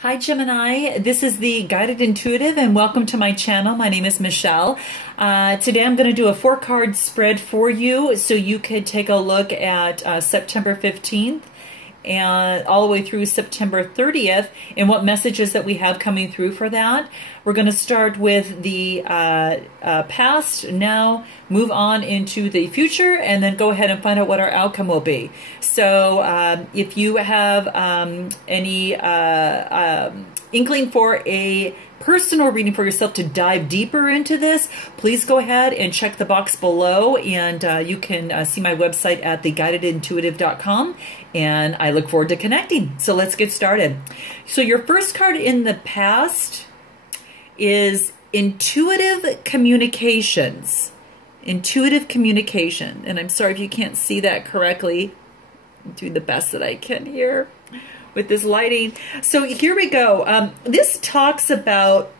Hi Gemini, this is the Guided Intuitive and welcome to my channel. My name is Michelle. Today I'm going to do a 4-card spread for you so you could take a look at September 15th and all the way through September 30th and what messages that we have coming through for that. We're going to start with the past, now move on into the future, and then go ahead and find out what our outcome will be. So if you have any inkling for a personal reading for yourself to dive deeper into this, please go ahead and check the box below, and you can see my website at theguidedintuitive.com, and I look forward to connecting. So let's get started. So your first card in the past is intuitive communications. Intuitive communication. And I'm sorry if you can't see that correctly. I'm doing the best that I can here with this lighting. So here we go. This talks about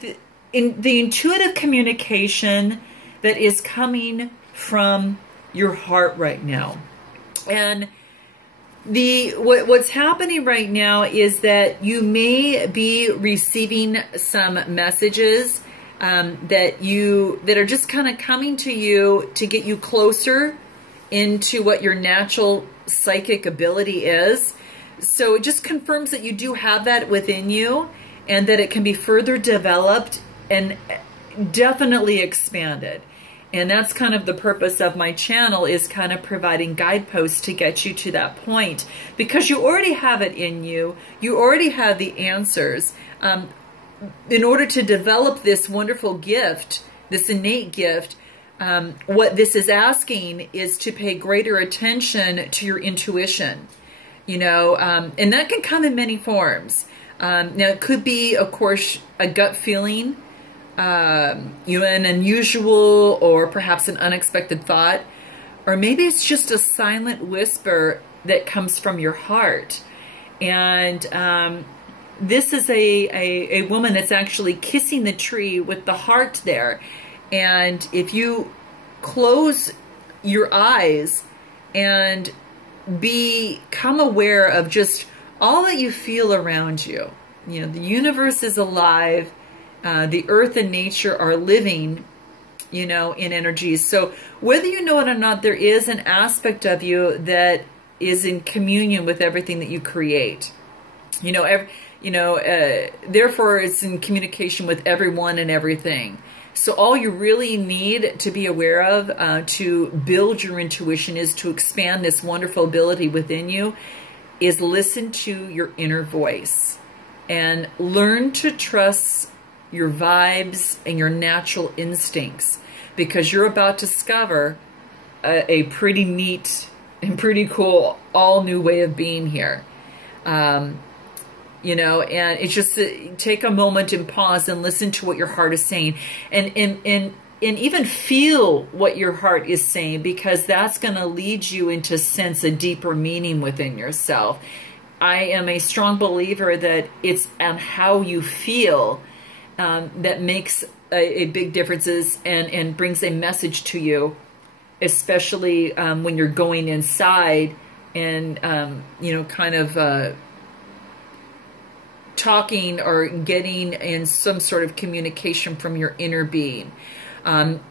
the intuitive communication that is coming from your heart right now. And what's happening right now is that you may be receiving some messages that are just kind of coming to you to get you closer into what your natural psychic ability is. So it just confirms that you do have that within you, and that it can be further developed and definitely expanded. And that's kind of the purpose of my channel, is kind of providing guideposts to get you to that point, because you already have it in you. You already have the answers. In order to develop this wonderful gift, this innate gift, what this is asking is to pay greater attention to your intuition, you know, and that can come in many forms. Now, it could be, of course, a gut feeling, you know, an unusual or perhaps an unexpected thought, or maybe it's just a silent whisper that comes from your heart. And this is a woman that's actually kissing the tree with the heart there. And if you close your eyes and become aware of just all that you feel around you, you know, the universe is alive. The earth and nature are living, you know, in energies. So whether you know it or not, there is an aspect of you that is in communion with everything that you create. You know, therefore it's in communication with everyone and everything. So all you really need to be aware of to build your intuition, is to expand this wonderful ability within you, is listen to your inner voice and learn to trust your vibes and your natural instincts, because you're about to discover a pretty neat and pretty cool all new way of being here. You know, and it's just take a moment and pause and listen to what your heart is saying, and even feel what your heart is saying, because that's going to lead you into sense a deeper meaning within yourself. I am a strong believer that it's on how you feel that makes a big difference and brings a message to you, especially when you're going inside and, you know, kind of talking or getting in some sort of communication from your inner being.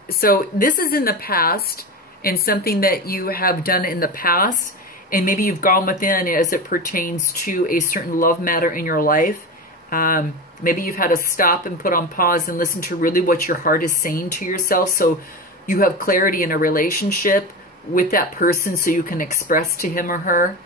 So this is in the past, and something that you have done in the past, and maybe you've gone within as it pertains to a certain love matter in your life. Maybe you've had to stop and put on pause and listen to really what your heart is saying to yourself, so you have clarity in a relationship with that person, so you can express to him or her.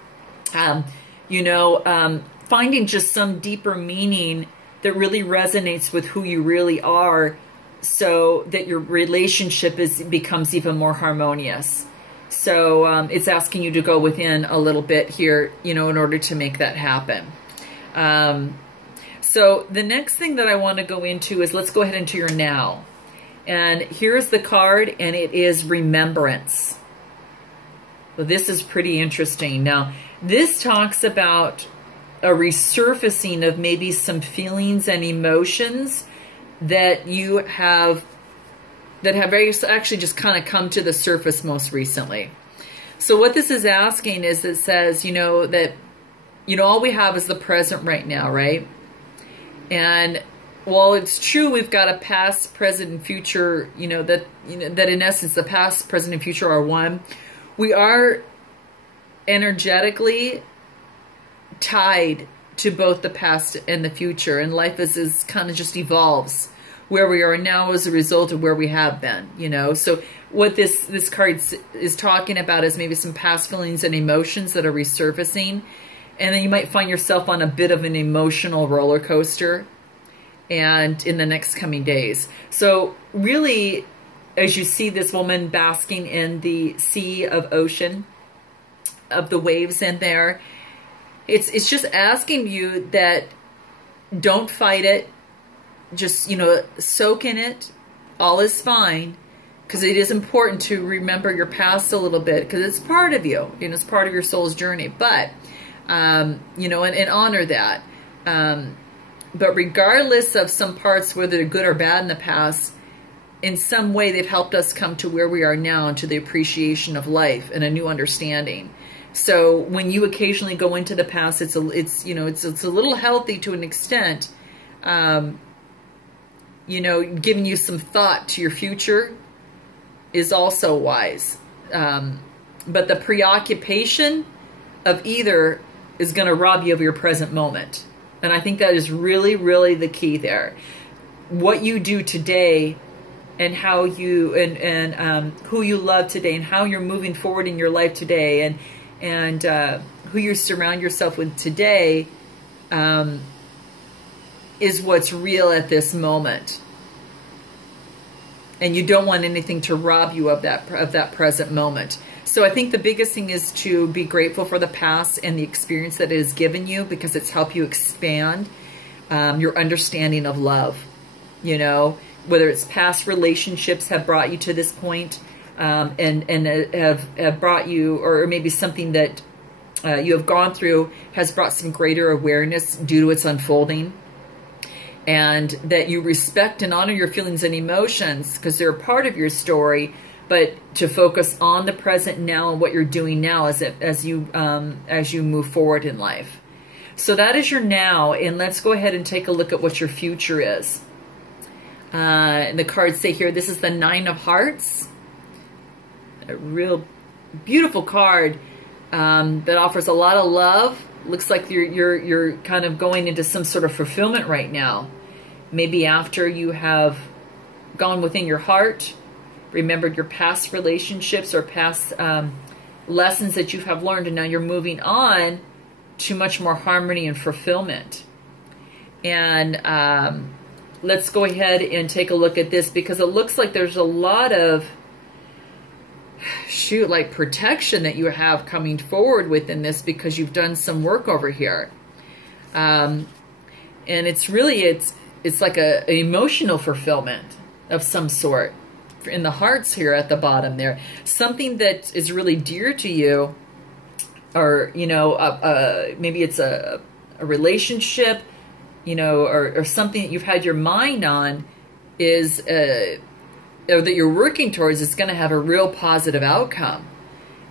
You know, finding just some deeper meaning that really resonates with who you really are, so that your relationship becomes even more harmonious. So it's asking you to go within a little bit here, you know, in order to make that happen. So the next thing that I want to go into is, let's go ahead into your now. And here's the card, and it is remembrance. Well, this is pretty interesting. Now, this talks about a resurfacing of maybe some feelings and emotions that you have, that have actually just kind of come to the surface most recently. So what this is asking is, it says, you know, that you know, all we have is the present right now, right? And while it's true we've got a past, present, and future, you know, that in essence the past, present, and future are one, we are energetically tied to both the past and the future, and life is kind of just evolves. Where we are now as a result of where we have been, you know. So what this card is talking about is maybe some past feelings and emotions that are resurfacing, and then you might find yourself on a bit of an emotional roller coaster and in the next coming days. So really, as you see this woman basking in the sea of ocean, of the waves in there, it's just asking you that don't fight it. Just, you know, soak in it. All is fine, because it is important to remember your past a little bit, because it's part of you, you know, it's part of your soul's journey. But, you know, and honor that. But regardless of some parts, whether they're good or bad in the past, in some way they've helped us come to where we are now, and to the appreciation of life and a new understanding. So when you occasionally go into the past, it's you know, it's a little healthy to an extent. You know, giving you some thought to your future is also wise. But the preoccupation of either is going to rob you of your present moment. And I think that is really, really the key there. What you do today, and how you, and who you love today, and how you're moving forward in your life today, and who you surround yourself with today, is what's real at this moment. And you don't want anything to rob you of that present moment. So I think the biggest thing is to be grateful for the past and the experience that it has given you, because it's helped you expand your understanding of love. You know, whether it's past relationships have brought you to this point, and have brought you, or maybe something that you have gone through has brought some greater awareness due to its unfolding. And that you respect and honor your feelings and emotions, because they're a part of your story, but to focus on the present now and what you're doing now as you move forward in life. So that is your now, and let's go ahead and take a look at what your future is. And the cards say here, this is the Nine of Hearts, a real beautiful card that offers a lot of love. Looks like you're kind of going into some sort of fulfillment right now. Maybe after you have gone within your heart, remembered your past relationships or past lessons that you have learned, and now you're moving on to much more harmony and fulfillment. And let's go ahead and take a look at this, because it looks like there's a lot of like protection that you have coming forward within this, because you've done some work over here. And it's really, it's like an emotional fulfillment of some sort in the hearts here at the bottom there. Something that is really dear to you, or, you know, maybe it's a relationship, you know, or something that you've had your mind on is, or that you're working towards, is going to have a real positive outcome.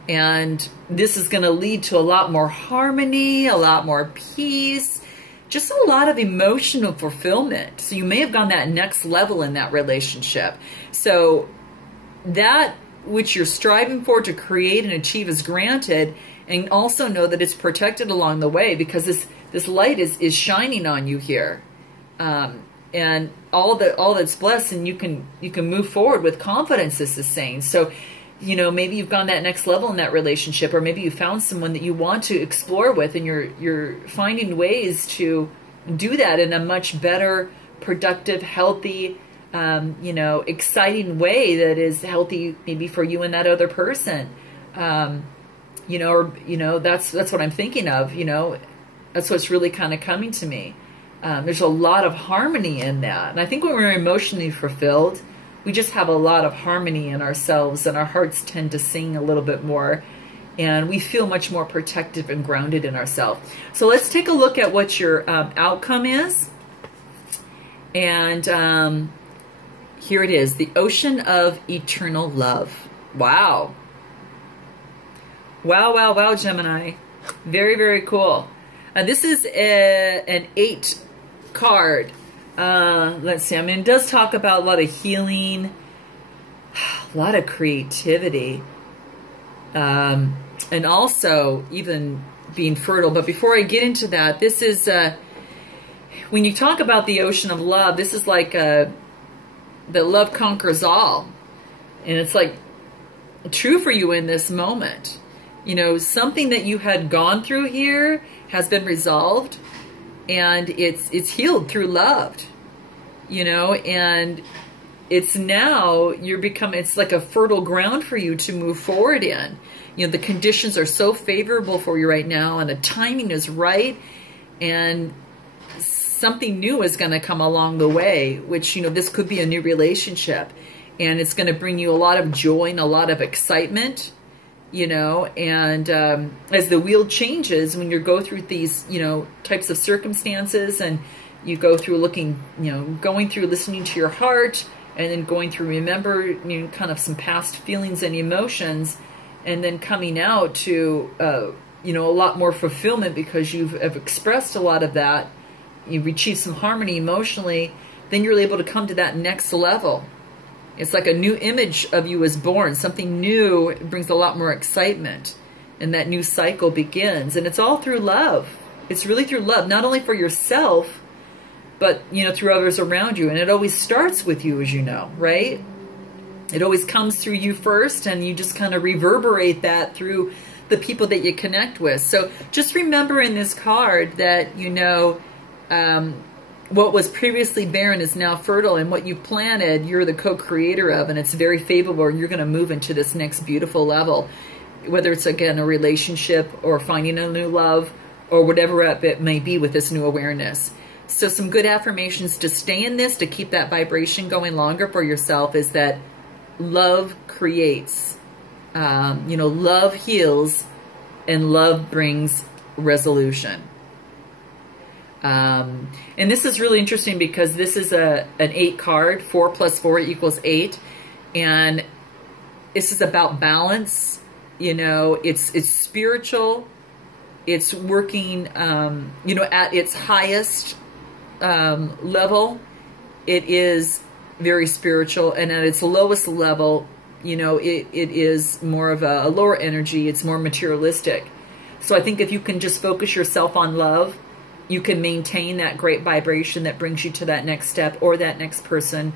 And this is going to lead to a lot more harmony, a lot more peace, just a lot of emotional fulfillment. So you may have gone that next level in that relationship. So that which you're striving for to create and achieve is granted, and also know that it's protected along the way, because this light is shining on you here. And all that's blessed, and you can move forward with confidence, this is saying. So, you know, maybe you've gone that next level in that relationship, or maybe you found someone that you want to explore with, and you're finding ways to do that in a much better, productive, healthy, you know, exciting way that is healthy maybe for you and that other person. You know, or, you know, that's what I'm thinking of, you know, that's what's really kind of coming to me. There's a lot of harmony in that. And I think when we're emotionally fulfilled, we just have a lot of harmony in ourselves, and our hearts tend to sing a little bit more, and we feel much more protective and grounded in ourselves. So let's take a look at what your outcome is. And here it is, the Ocean of Eternal Love. Wow. Wow, wow, wow, Gemini. Very, very cool. This is an 8 card. Let's see. I mean, it does talk about a lot of healing, a lot of creativity, and also even being fertile. But before I get into that, this is when you talk about the ocean of love, this is like that love conquers all. And it's like true for you in this moment. You know, something that you had gone through here has been resolved, and it's healed through love, you know, and it's now it's like a fertile ground for you to move forward in. You know, the conditions are so favorable for you right now, and the timing is right, and something new is going to come along the way, which, you know, this could be a new relationship, and it's going to bring you a lot of joy and a lot of excitement, you know, and as the wheel changes, when you go through these, you know, types of circumstances, and you go through going through listening to your heart, and then going through remember, you know, kind of some past feelings and emotions, and then coming out to, you know, a lot more fulfillment because have expressed a lot of that, you've achieved some harmony emotionally, then you're able to come to that next level. It's like a new image of you is born. Something new brings a lot more excitement, and that new cycle begins. And it's all through love. It's really through love, not only for yourself, but, you know, through others around you. And it always starts with you, as you know, right? It always comes through you first, and you just kind of reverberate that through the people that you connect with. So just remember in this card that, you know, what was previously barren is now fertile, and what you planted, you're the co-creator of, and it's very favorable, and you're going to move into this next beautiful level, whether it's, again, a relationship or finding a new love or whatever it may be with this new awareness. So some good affirmations to stay in this, to keep that vibration going longer for yourself, is that love creates, you know, love heals, and love brings resolution. And this is really interesting because this is an 8 card. 4 plus 4 equals 8. And this is about balance. You know, it's spiritual. It's working, you know, at its highest level. It is very spiritual. And at its lowest level, you know, it is more of a lower energy. It's more materialistic. So I think if you can just focus yourself on love, you can maintain that great vibration that brings you to that next step, or that next person,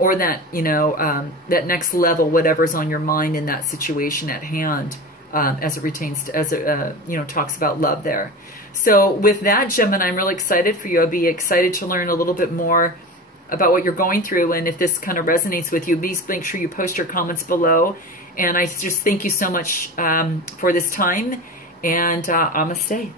or that, you know, that next level, whatever's on your mind in that situation at hand, as it pertains to, as it, you know, talks about love there. So with that, Gemini, I'm really excited for you. I'll be excited to learn a little bit more about what you're going through. And if this kind of resonates with you, please make sure you post your comments below. And I just thank you so much for this time. And Amaste.